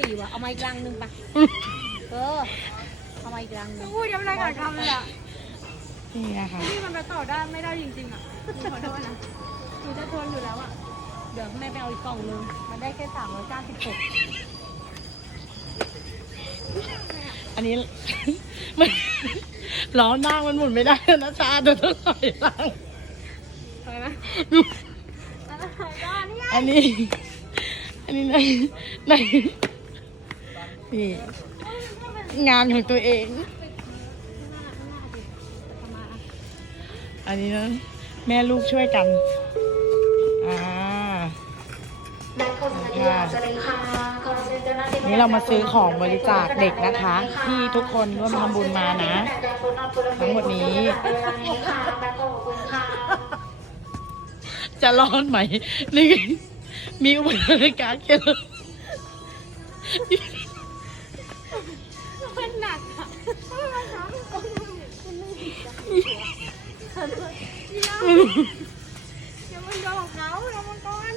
สี่ว่ะ เอามาอีกรังหนึ่งปะเออ เอามาอีกรังหนึ่งพูดยังไม่ได้การทำเลยอะนี่นะคะที่มันไปต่อได้ไม่ได้จริงๆอะหนูขอโทษนะหนูจะทนอยู่แล้วอะ เดี๋ยวแม่ไปเอาอีกกล่องนึง มันได้แค่สามร้อยเก้าสิบหกอันนี้มันล้อหน้ามันหมุนไม่ได้แล้วนะชาเดี๋ยวต้องถอยหลังอะไรนะอะไรก็นี่ไงอันนี้ อันนี้ในใน นี่งานของตัวเอง อันนี้นะแม่ลูกช่วยกัน อ่าค่ะนี่เรามาซื้อของบริจาคเด็กนะคะ ที่ทุกคนร่วมทำบุญมานะ ทั้งหมดนี้ จะรอดไหมนี่มีอุปกรณ์การเกล มันหนักอะอย่ามันโดนของเขาอย่ามันก่อน